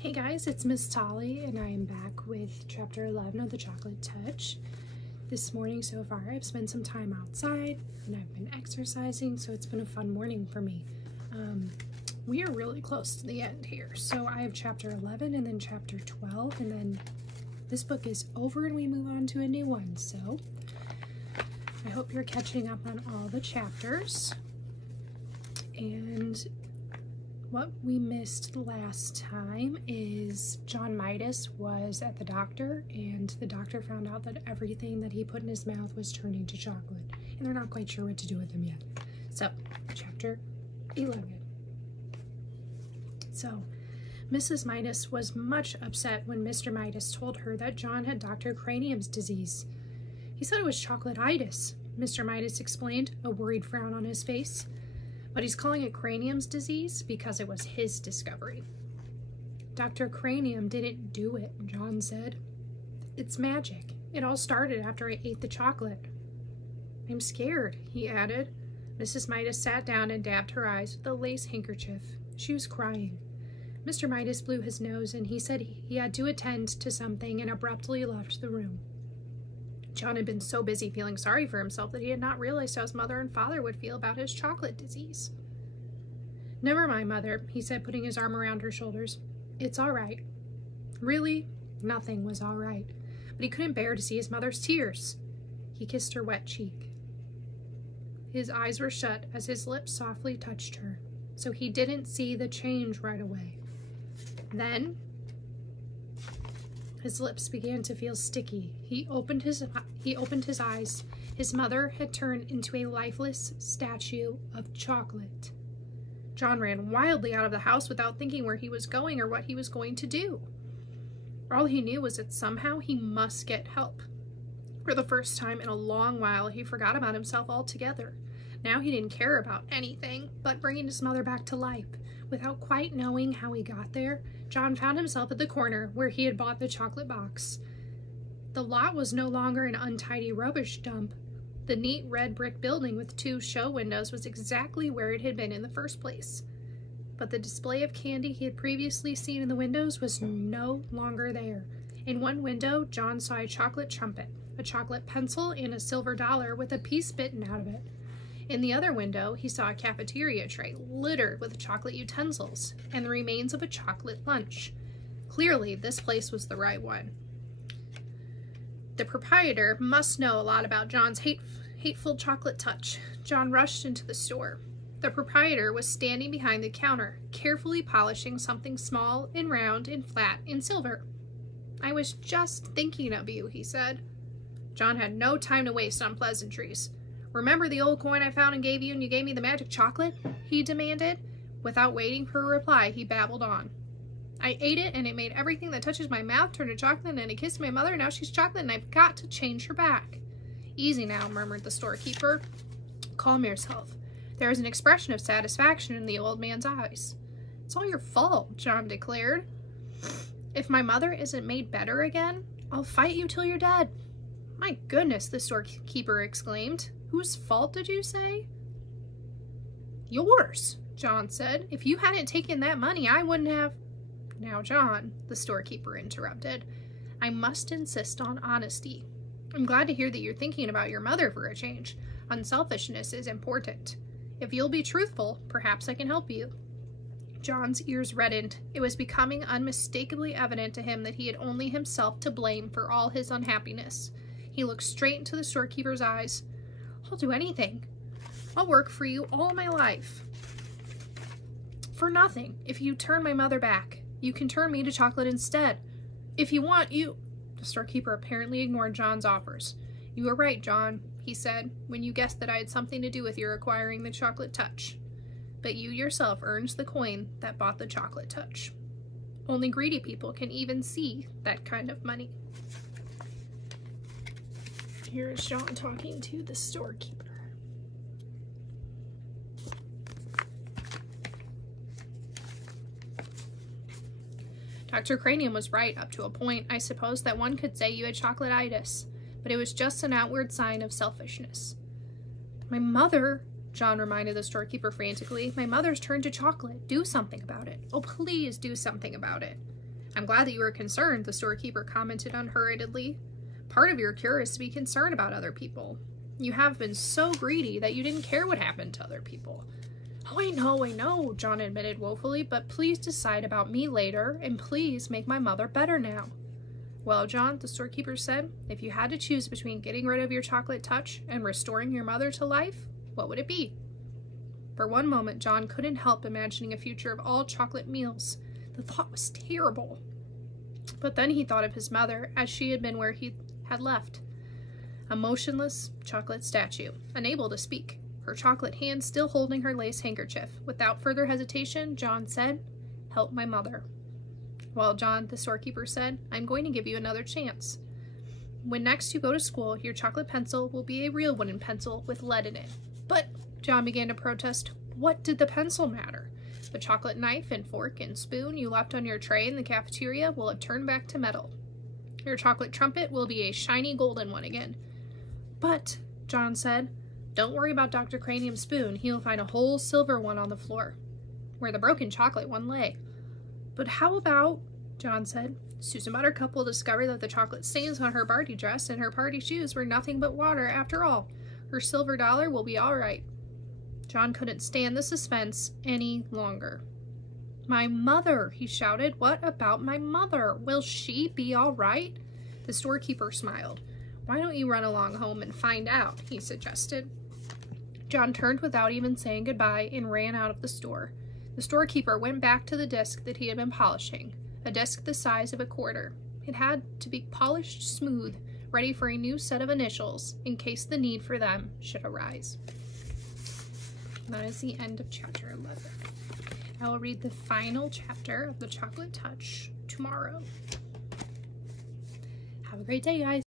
Hey guys, it's Miss Tolly, and I am back with chapter 11 of The Chocolate Touch. This morning so far, I've spent some time outside, and I've been exercising, so it's been a fun morning for me. We are really close to the end here, so I have chapter 11 and then chapter 12, and then this book is over and we move on to a new one, so I hope you're catching up on all the chapters. And what we missed last time is John Midas was at the doctor, and the doctor found out that everything that he put in his mouth was turning to chocolate, and they're not quite sure what to do with him yet. So, chapter 11. So, Mrs. Midas was much upset when Mr. Midas told her that John had Dr. Cranium's disease. He said it was chocolate-itis, Mr. Midas explained, a worried frown on his face. But he's calling it Cranium's disease because it was his discovery. Dr. Cranium didn't do it, John said. It's magic. It all started after I ate the chocolate. I'm scared, he added. Mrs. Midas sat down and dabbed her eyes with a lace handkerchief. She was crying. Mr. Midas blew his nose and he said he had to attend to something and abruptly left the room. John had been so busy feeling sorry for himself that he had not realized how his mother and father would feel about his chocolate disease. Never mind, Mother, he said, putting his arm around her shoulders. It's all right. Really, nothing was all right, but he couldn't bear to see his mother's tears. He kissed her wet cheek. His eyes were shut as his lips softly touched her, so he didn't see the change right away. Then his lips began to feel sticky. He opened his eyes. His mother had turned into a lifeless statue of chocolate. John ran wildly out of the house without thinking where he was going or what he was going to do. All he knew was that somehow he must get help. For the first time in a long while, he forgot about himself altogether. Now he didn't care about anything but bringing his mother back to life. Without quite knowing how he got there, John found himself at the corner where he had bought the chocolate box. The lot was no longer an untidy rubbish dump. The neat red brick building with 2 show windows was exactly where it had been in the first place. But the display of candy he had previously seen in the windows was no longer there. In one window, John saw a chocolate trumpet, a chocolate pencil, and a silver dollar with a piece bitten out of it. In the other window, he saw a cafeteria tray littered with chocolate utensils and the remains of a chocolate lunch. Clearly, this place was the right one. The proprietor must know a lot about John's hateful chocolate touch. John rushed into the store. The proprietor was standing behind the counter, carefully polishing something small and round and flat in silver. I was just thinking of you, he said. John had no time to waste on pleasantries. Remember the old coin I found and gave you and you gave me the magic chocolate? He demanded. Without waiting for a reply, he babbled on. I ate it and it made everything that touches my mouth turn to chocolate, and I kissed my mother, now she's chocolate and I've got to change her back. Easy now, murmured the storekeeper. Calm yourself. There was an expression of satisfaction in the old man's eyes. It's all your fault, John declared. If my mother isn't made better again, I'll fight you till you're dead. My goodness, the storekeeper exclaimed. Whose fault did you say? Yours, John said. If you hadn't taken that money, I wouldn't have... Now, John, the storekeeper interrupted, I must insist on honesty. I'm glad to hear that you're thinking about your mother for a change. Unselfishness is important. If you'll be truthful, perhaps I can help you. John's ears reddened. It was becoming unmistakably evident to him that he had only himself to blame for all his unhappiness. He looked straight into the storekeeper's eyes. I'll do anything. I'll work for you all my life. For nothing. If you turn my mother back, you can turn me to chocolate instead. If you want, you... The storekeeper apparently ignored John's offers. You were right, John, he said, when you guessed that I had something to do with your acquiring the chocolate touch. But you yourself earned the coin that bought the chocolate touch. Only greedy people can even see that kind of money. Here's John talking to the storekeeper. Dr. Cranium was right up to a point. I suppose that one could say you had chocolate-itis, but it was just an outward sign of selfishness. My mother, John reminded the storekeeper frantically, my mother's turned to chocolate. Do something about it. Oh, please do something about it. I'm glad that you were concerned, the storekeeper commented unhurriedly. Part of your cure is to be concerned about other people. You have been so greedy that you didn't care what happened to other people. Oh, I know, John admitted woefully, but please decide about me later, and please make my mother better now. Well, John, the storekeeper said, if you had to choose between getting rid of your chocolate touch and restoring your mother to life, what would it be? For one moment, John couldn't help imagining a future of all chocolate meals. The thought was terrible. But then he thought of his mother as she had been where he had left. A motionless chocolate statue, unable to speak, her chocolate hand still holding her lace handkerchief. Without further hesitation, John said, "Help my mother." Well, John, the storekeeper said, I'm going to give you another chance. When next you go to school, your chocolate pencil will be a real wooden pencil with lead in it. But, John began to protest, what did the pencil matter? The chocolate knife and fork and spoon you left on your tray in the cafeteria will have turned back to metal. Your chocolate trumpet will be a shiny golden one again. But, John said, don't worry about Dr. Cranium's spoon. He'll find a whole silver one on the floor, where the broken chocolate one lay. But how about, John said, Susan Buttercup will discover that the chocolate stains on her party dress and her party shoes were nothing but water after all. Her silver dollar will be all right. John couldn't stand the suspense any longer. My mother, he shouted. What about my mother? Will she be all right? The storekeeper smiled. Why don't you run along home and find out, he suggested. John turned without even saying goodbye and ran out of the store. The storekeeper went back to the disc that he had been polishing, a disc the size of a quarter. It had to be polished smooth, ready for a new set of initials in case the need for them should arise. That is the end of chapter 11. I will read the final chapter of The Chocolate Touch tomorrow. Have a great day, guys.